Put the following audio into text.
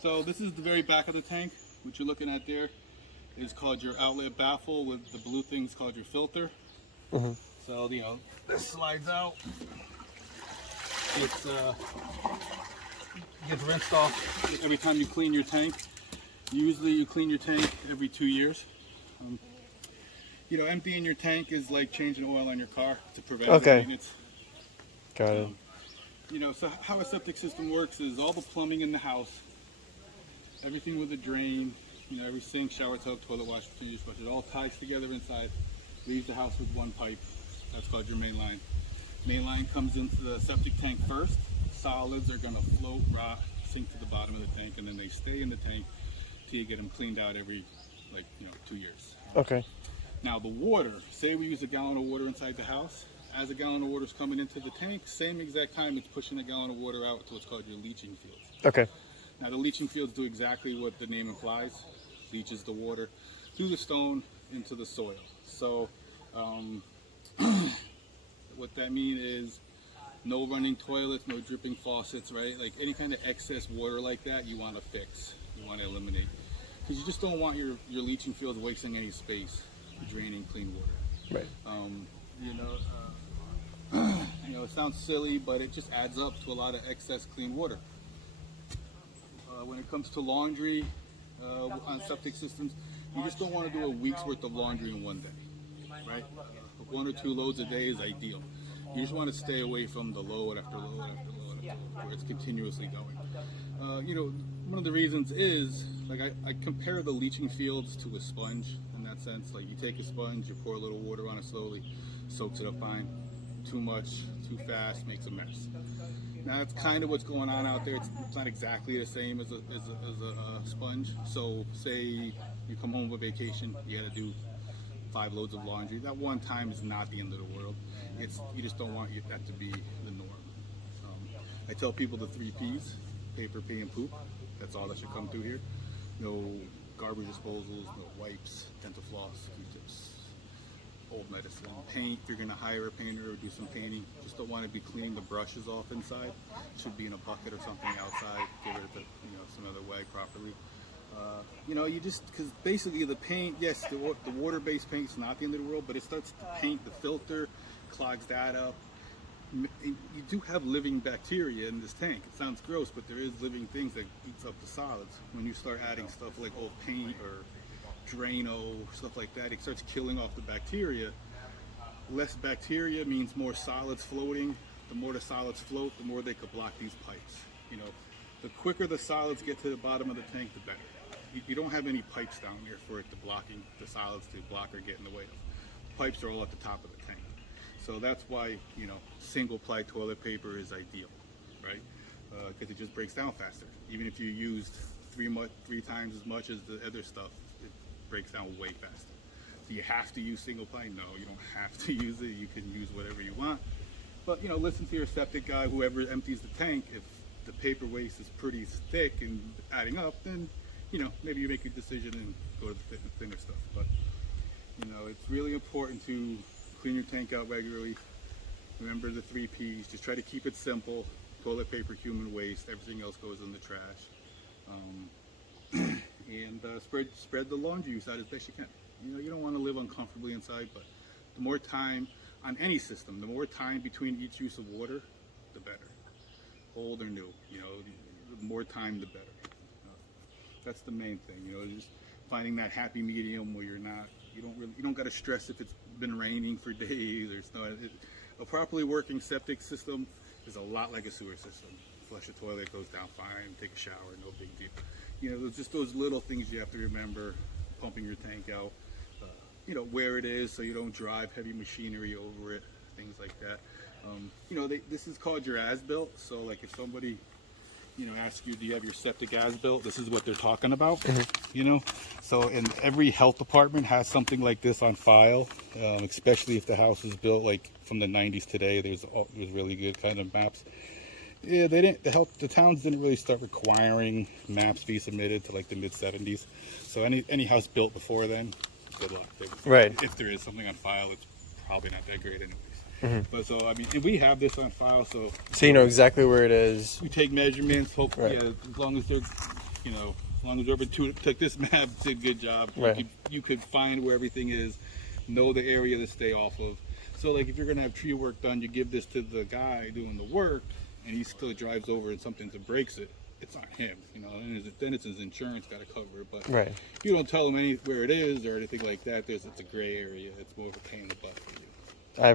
So this is the very back of the tank. What you're looking at there is called your outlet baffle, with the blue thing's called your filter. So, you know, this slides out. It's gets rinsed off every time you clean your tank. Usually you clean your tank every 2 years. You know, emptying your tank is like changing oil on your car to prevent maintenance. Got it. You know, so how a septic system works is all the plumbing in the house, everything with a drain, you know, every sink, shower tub, toilet wash, dishwasher, it all ties together inside, leaves the house with one pipe. That's called your main line. Main line comes into the septic tank first. Solids are going to float, rot, sink to the bottom of the tank, and then they stay in the tank till you get them cleaned out every, like, you know, 2 years. Okay. Now the water, say we use a gallon of water inside the house. As a gallon of water is coming into the tank, same exact time it's pushing a gallon of water out to what's called your leaching fields. Okay. Now the leaching fields do exactly what the name implies. Leaches the water through the stone into the soil. So what that means is no running toilets, no dripping faucets, right? Like any kind of excess water like that you want to fix, you want to eliminate. Because you just don't want your leaching fields wasting any space, draining clean water. Right. You know, it sounds silly, but it just adds up to a lot of excess clean water. When it comes to laundry on septic systems, you just don't want to do a week's worth of laundry in one day, right? 1 or 2 loads a day is ideal. You just want to stay away from the load after load after load after load, where it's continuously going. You know, one of the reasons is, like, I compare the leaching fields to a sponge in that sense. Like, you take a sponge, you pour a little water on it slowly, soaks it up fine. Too much, too fast, makes a mess. Now that's kind of what's going on out there. It's not exactly the same as a sponge. So say you come home with vacation, you got to do 5 loads of laundry. That one time is not the end of the world. You just don't want that to be the norm. I tell people the 3 Ps: paper, pee, and poop. That's all that should come through here. No garbage disposals, no wipes, dental floss, Q-tips, old medicine. Paint, if you're going to hire a painter or do some painting, just don't want to be cleaning the brushes off inside. Should be in a bucket or something outside. Give it, some other way properly. You know, you just, because basically the paint, yes, the water-based paint's not the end of the world, but it starts to paint the filter, clogs that up. You do have living bacteria in this tank. It sounds gross, but there is living things that eats up the solids. When you start adding stuff like old paint or Drano, stuff like that, it starts killing off the bacteria. Less bacteria means more solids floating. The more the solids float, the more they could block these pipes. You know, the quicker the solids get to the bottom of the tank, the better. You don't have any pipes down here for it to blocking the solids to block or get in the way of. Pipes are all at the top of the tank. So that's why, you know, single ply toilet paper is ideal, right? Because it just breaks down faster. Even if you used 3 times as much as the other stuff, breaks down way faster. Do you have to use single ply? No, you don't have to use it. You can use whatever you want. But, you know, listen to your septic guy, whoever empties the tank. If the paper waste is pretty thick and adding up, then, you know, maybe you make a decision and go to the thinner stuff. But, you know, it's really important to clean your tank out regularly. Remember the 3 Ps. Just try to keep it simple. Toilet paper, human waste. Everything else goes in the trash. And spread the laundry use out as best you can. You know, you don't want to live uncomfortably inside, but the more time on any system, the more time between each use of water, the better. Old or new, you know, the more time, the better. That's the main thing, you know, just finding that happy medium where you don't got to stress if it's been raining for days or snow. A properly working septic system is a lot like a sewer system. Flush a toilet, goes down fine, take a shower, no big deal. You know, there's just those little things you have to remember, pumping your tank out, you know, where it is so you don't drive heavy machinery over it, things like that. You know, this is called your as-built, so like if somebody, you know, asks you, do you have your septic as-built, this is what they're talking about, you know? So, and every health department has something like this on file, especially if the house was built like from the 90s today. There's really good kind of maps. Yeah, the towns didn't really start requiring maps be submitted to like the mid-70s. So any house built before then, good luck. Right. If there is something on file, it's probably not that great anyways. But so, I mean, and we have this on file, so you know exactly where it is. we take measurements, hopefully, Right. yeah, as long as they're you know, as long as whoever took this map did a good job, Right. you could find where everything is, know the area to stay off of. So like if you're gonna have tree work done, you give this to the guy doing the work, and he still drives over and something breaks it. It's on him, you know. And then it's his insurance got to cover it. But Right. if you don't tell him where it is or anything like that, it's a gray area. It's more of a pain in the butt for you. I